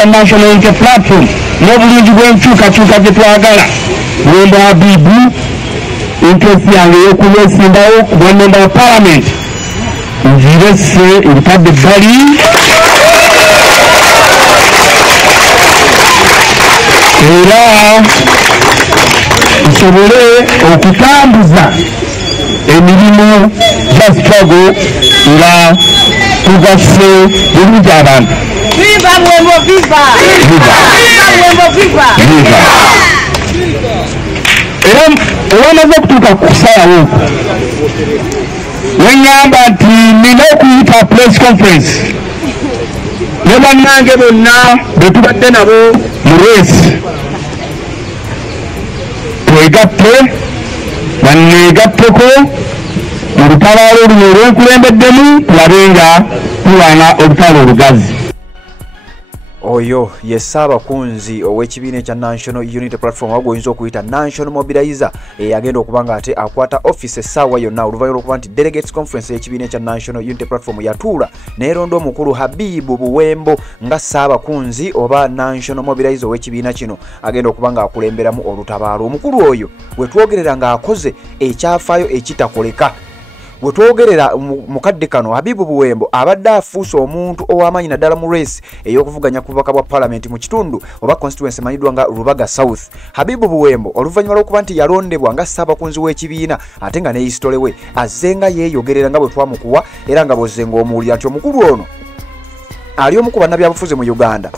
kya National Unity Platform n'obulungi bw'enkyukakyuka gye twagala. Wemba Habibu interest yange y'okulwesimbawo ku bwa member wa parliament nzirese ebitadde ebbali era nsobole okutambuza emirimu gya struggle nga tugasse bulungi abantu. Viva Bwembo, viva! Viva Bwembo, viva! Era owamaze okutuuka ku kusalawo weŋŋamba nti nina okuyita press conference ne bannange bonna bwe tubadde nabo mu race twegatte banneegatteko mu lutabaalo luno olwenkulembeddemu tulabe nga tulwana olutalo olugazi. Oyo ye Ssaabakunzi ow'ekibiina ekya National Unity Platform wagwe oyinza okuyita National Mobilizer agenda okuba nga ate akwata office essaawa yonna oluvannyuma lw'okuba nti Delegates Conference y'ekibiina ekya National Unity Platform yatuula n'eronda omukulu Habibu Buwembo nga Ssaabakunzi oba National Mobilizer ow'ekibiina kino agenda okuba nga akulemberamu olutabaalo. Omukulu oyo bwe twogerera ng'akoze ekyafaayo ekitakoleka. Bwe twogerera mukadde kano Habibu Buwembo abadde afuuse omuntu ow'amaanyi naddala mu race ey'okuvuganya ku bubaka bwa parliament mu kitundu oba constituency emanyiddwa nga Rubaga South. Habibu Buwembo oluvannyuma lw'okuba nti yalondebwa nga Ssaabakunzi w'ekibiina ate nga ne histole we azze nga yeeyogerera nga bwe twamukuwa era nga bw'ozze ng'omuwulira nti omukulu ono ali omu ku bannabyabufuzi mu Uganda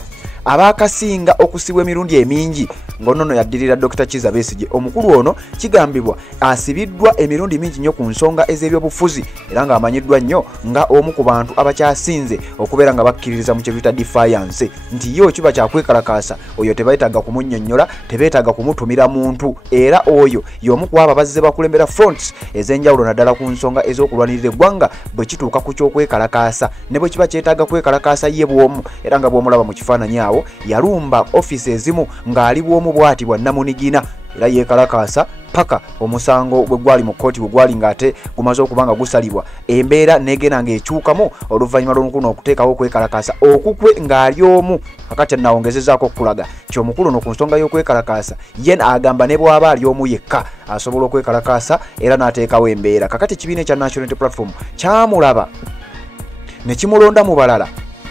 abaakasinga okusibwa emirundi emingi ng'onono yaddirira Dr. Kizza Besigye. Omukulu ono kigambibwa asibiddwa emirundi mingi nnyo ku nsonga ez'ebyobufuzi era ng'amanyiddwa nnyo nga omu ku bantu abakyasinze okubeera nga bakkiririza mu kye tuyita defiance nti yo kiba kyakwekalakaasa oyo tebeetaaga kumunnyonnyola tebeetaaga kumutumira muntu era oyo y'omu ku abo bazze bakulembera fronts ez'enjawulo naddala ku nsonga ez'okulwanirira eggwanga bwe kituuka ku ky'okwekalakaasa ne bwe kiba kyetaaga kwekalakaasa ye bw'omu era nga bw'omulaba mu kifaananyi awo yalumba office ezimu ng'ali bw'omu bwati bwa Namunigina era yeekalakaasa paka omusango bwe gwali mu kkooti bwe gwali ng'ate gumaze okuba nga gusalibwa embeera neegenda ng'ekyukamu oluvannyuma lw'omukulu okuteekawo okwekalakaasa okukwe ng'ali omu kakati naawongezezaako okulaga nti omukulu ono ku nsonga y'okwekalakaasa ye agamba ne bw'aba ali omu yekka asobola okwekalakaasa era n'ateekawo embeera. Kakati ekibiina ekya National Unity Platform kyamulaba ne kimulonda mu balala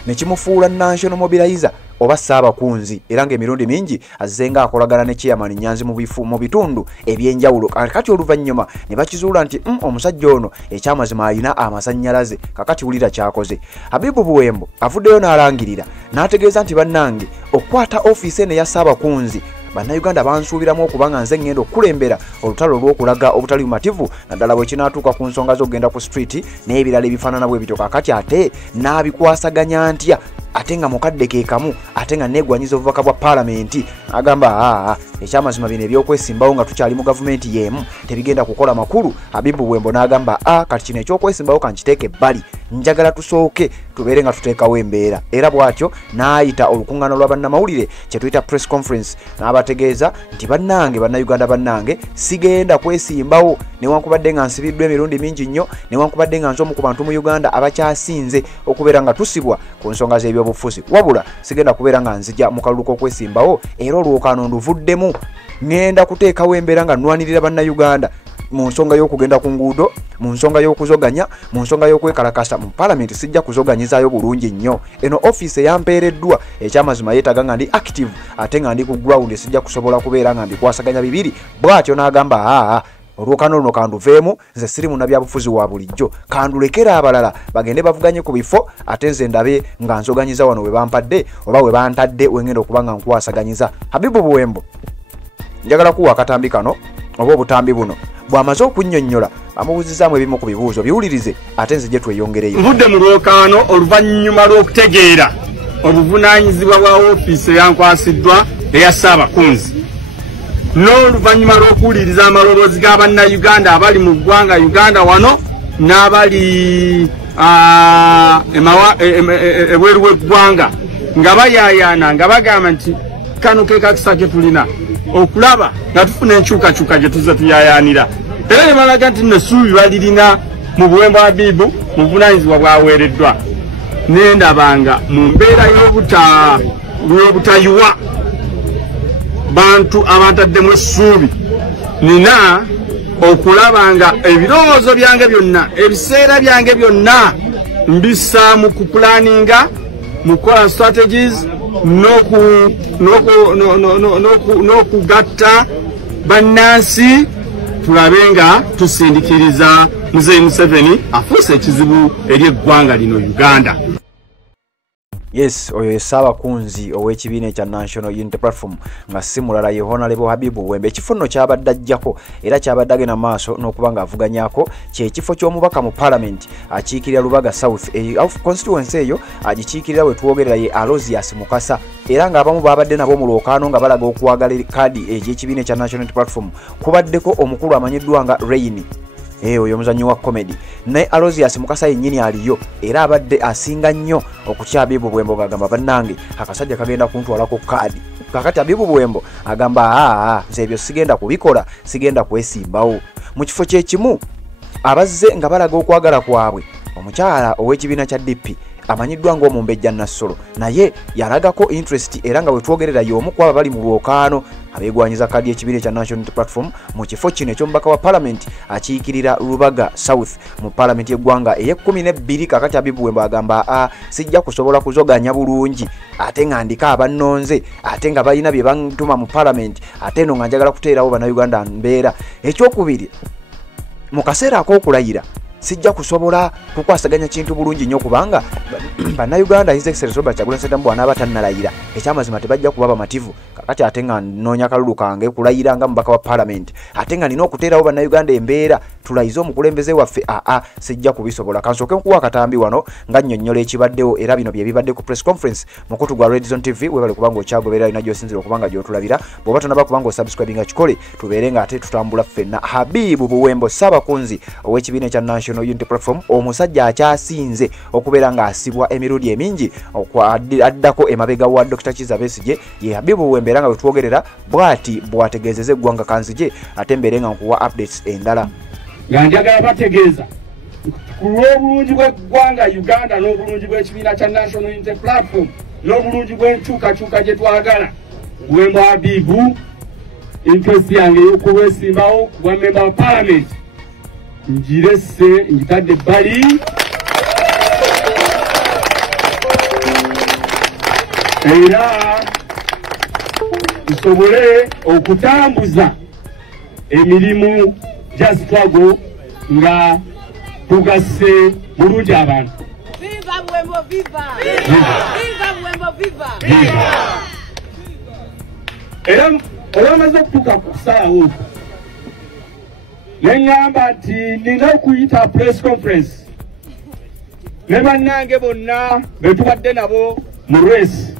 ne kimufuula National Mobilizer oba Ssaabakunzi era ng'emirundi mingi azze nga akolagana ne Chairman Nyanzi mu bitundu ebyenjawulo. Kakati oluvannyuma ne bakizuula nti omusajja ono ekyamazima alina amasannyalaze. Kakati wulira kyakoze. Habibu Buwembo avuddeyo n'alangirira n'ategeeza nti bannange okukwata ofiisi eno eya Ssaabakunzi bannayuganda bansuubiramu okuba nga nze ngenda okukulembera olutalo olw'okulaga obutali bumativu naddala bwe kinaatuuka ku nsonga z'okugenda ku street n'ebirala ebifaanana bwe bityo. Kakati ate n'abikwasaganya ntya ate nga mukadde ke kamu ate nga neegwanyiza obubaka bwa parliament agamba ekyamazima bino ebyokwesimbawo nga tukyali mu gavumenti y'emu tebigenda kukola makulu. Habibu Buwembo n'agamba kati kino ekyokwesimbawo kankiteeke ebbali njagala tusooke tubeere nga tuteekawo embeera era bw'atyo n'ayita olukuŋŋaana lwa bannamawulire kye tuyita press conference n'abategeeza nti bannange bannayuganda bannange sigenda kwesimbawo newankubadde nga nsibiddwa emirundi mingi nnyo newankubadde nga nze omu ku bantu mu Uganda abakyasinze okubeera nga tusibwa ku nsonga z'ebyobufuzi wabula sigenda kubeera nga nzija mu kalulu k'okwesimbawo era olwokaano nduvuddemu ngenda kuteekawo embeera nga nnwanirira bannayuganda mu nsonga y'okugenda ku nguudo mu nsonga y'okuzoganya mu nsonga y'okwekalakasa mu parliament sijja kuzoganyizaayo bulungi nnyo. Eno office eyampeereddwa ekyamazima yeetaga nga ndi active ate nga ndi ku ground sijja kusobola kubeera nga ndikwasaganya bibiri. Bw'atyo n'agamba olwokano luno kanduveemu nze siri munnabyabufuzi wa bulijjo kandulekera abalala bagende bavuganye ku bifo ate nze ndabe nga nzoganyiza wano we bampadde oba we bantadde wengenda okuba nga nkwasaganyiza. Habibu Buwembo njagala kuwa akatambi kano oba obutambi buno bw'amaze okunnyonnyola bamubuuzizaamu ebimu ku bibuuzo biwulirize ate nze gye tweyongereyo. Nvudde mu lwokaano oluvannyuma lw'okutegeera obuvunaanyizibwa bwa woofiisi eyankwasiddwa eya Ssaabakunzi n'oluvannyuma lw'okuwuliriza amaloboozi g'abannayuganda abali mu ggwanga Uganda wano n'abali ebweru w'eggwanga nga bayaayaana nga bagamba nti kano ke kakisa ke tulina okulaba nga tufuna enkyukakyuka gye tuzze tuyaayaanira era ne balaga nti nessuubi balirina mu Buwembo Habibu mu buvunaanyizibwa bwaweereddwa nendabanga mu mbeera lw'obutayiwa bantu abataddemu essuubi. Nina okulaba nga ebirowoozo byange byonna, ebiseera byange byonna mbissa mu kupulaninga, mu kukola strategies n'okugatta bannansi tulabe nga tusindikiriza Muzeeyi Museveni afuuse ekizibu eri eggwanga lino Uganda. Yes, oyo esaba kunzi ow'ekibiina ekya National Unity Platform nga si mulala ye Honorable Habibu Buwembe. Ekifo nno kyabadde ajjako era kyabadde agenda maaso n'okuba ng'avuganyako kyekifo ky'omubaka mu Parliament akiikirira Lubaga South constituency eyo agikiikirira we twogerera ye Aloysius Mukasa era ng'abamu babadde nabo mu lwokaano nga balaga okuwagala kaadi egy'ekibiina ekya National Unity Platform. Kubaddeko omukulu amanyiddwa nga Rain oyo omuzannyi wa comedy naye Aloysius Mukasa yennyini aliyo era abadde asinga nnyo okutya Habibu Buwembo ng'agamba bannange akasajja kagenda kuntwalako kaadi. Kakati Habibu Buwembo agamba nze ebyo sigenda kubikola, sigenda kwesimbawo. Mu kifo kyekimu abazze nga balaga okwagala kwabwe omukyala ow'ekibiina kya DP amanyiddwa ng'Omumbejja Nassolo naye yalagako interest era nga bwe twogerera y'omu ku abo bali mu lwokaano abeegwanyiza kaadi y'ekibiina ekya National Unity Platform mu kifo kino eky'omubaka wa Parliament akiikirira Lubaga South mu Parliament y'eggwanga ey'e12. Kakati Habibu Buwembo agamba sijja kusobola kuzoganya bulungi ate nga ndika abannonze ate nga balina bye bantuma mu Parliament ate no nga njagala kuteerawo bannayuganda mbeera. Ekyokubiri mu kaseera ak'okulayira sijja kusobola kukwasaganya kintu bulungi nnyo kubanga bannayuganda His Excellency Robert Kyagulanyi Ssentamu bw'anaaba tannalayira ekyamazima tebajja kuba bamativu. Kakati ate nga nnoonya kalulu kange kulayira nga mubaka wa Parliament ate nga nina okuteerawo bannayuganda embeera tulayize omukulembeze waffe sijja kubisobola. Kansooke nkuwa akatambi wano nga nnyonnyola ekibaddewo era bino bye bibadde ku press conference mukutu gwa Red Zone TV. Webale kubanga okyagoberera alina gy'osinzira okubanga gy'otulabira bw'oba tonaba kubanga osubscribinga kikole tubeere nga ate tutambula ffenna. Habibu Buwembo Ssaabakunzi ow'ekibiina ekya National Unity Platform omusajja akyasinze okubeera ng'asibwa emirundi emingi addako emabega wa Dr. Kizza Besigye ye Habibu Buwembe era nga bwe twogerera bw'ati bw'ategeezezza eggwanga kanzije ate mbeere nga nkuwa updates endala. Nga njagala bategeeza ku lw'obulungi bw'eggwanga Uganda n'obulungi bw'ekibiina kya National Unity Platform n'obulungi bw'enkyukakyuka gye twagala Buwembo Habibu interest yange y'okulwesimbawo ku bwa member wa Parliament njirese njitadde bali era nsobole okutambuza emirimu gya struggle nga tugasse bulungi abantu. Viva Buwembo, viva! Viva Buwembo, viva! Era olwamaze okutuuka ku kusalawo neŋŋamba nti nina okuyita press conference ne bannange bonna be tubadde nabo mu race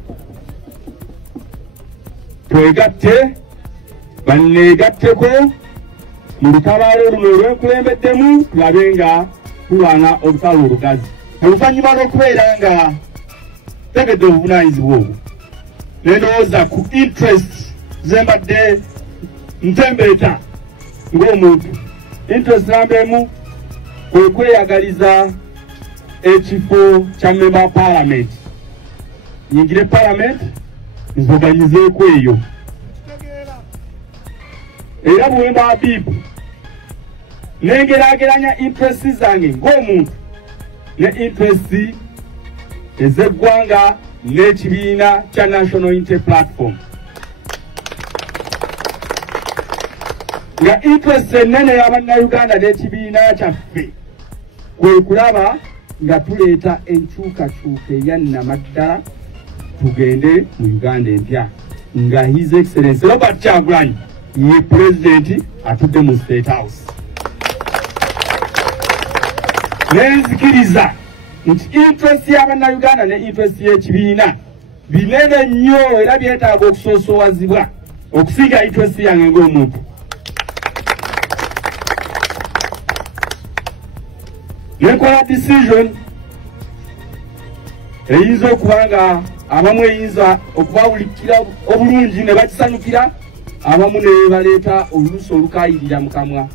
twegatte banneegatteko mu lutabaalo luno olw'enkulembeddemu tulabe nga tulwana olutalo olugazi. Oluvannyuma lw'okubeera nga tegedde obuvunaanyizibwa obwo ne ndowooza ku interest ze mbadde ntembeeta ng'omuntu. Interest namba emu kwe kweyagaliza ekifo kya member wa Parliament. Nyingire Parliament nzoganyizeeko eyo. Era Buwembo Habibu nengeraageranya interest zange ng'omuntu ne interest ez'eggwanga n'ekibiina kya National Unity Platform. Nga interest ennene y'abannayuganda n'ekibiina kyaffe kwe kulaba nga tuleeta enkyukakyuka eya nnamaddala tugende mu Uganda empya nga His Excellency Robert Kyagulanyi ye President atudde mu State House. Nenzikiriza nti interest y'abannayuganda ne interest y'ekibiina binene nnyo era byetaaga okusosoowazibwa okusinga interest yange ng'omuntu. Nekola decision eyinza okuba nga abamu eyinza okubawulikira obulungi ne bakisanyukira abamu ne baleeta oluusi olukayirira mu kamwa.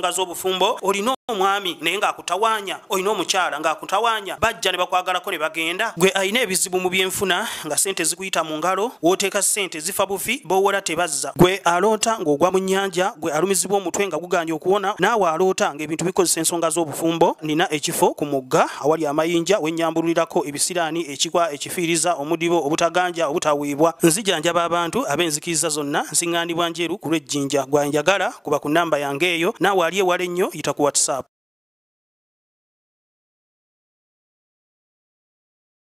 Nga z'obufumbo olina omwami naye ng'akutawanya olina omukyala ng'akutawanya bajja ne bakwagalako ne bagenda gwe alina ebizibu mu byenfuna nga sente zikuyita mu ngalo wooteeka sente zifa bufi b'owola tebazza gwe aloota ng'ogwa mu nnyanja gwe alumizibwa omutwe nga guganye okuwona naawe aloota ng'ebintu bikozesa ensonga z'obufumbo nina ekifo ku mugga awali amayinja wennyambulirako ebisiraani ekikwa ekifiiriza omudibo obutaganja obutaweebwa nzijanjaba abantu ab'enzikiriza zonna nsiŋŋaanibwa njeru ku lw'ejjinja gwanjagala kuba ku nnamba yange eyo naawe ali ewala ennyo yita ku WhatsApp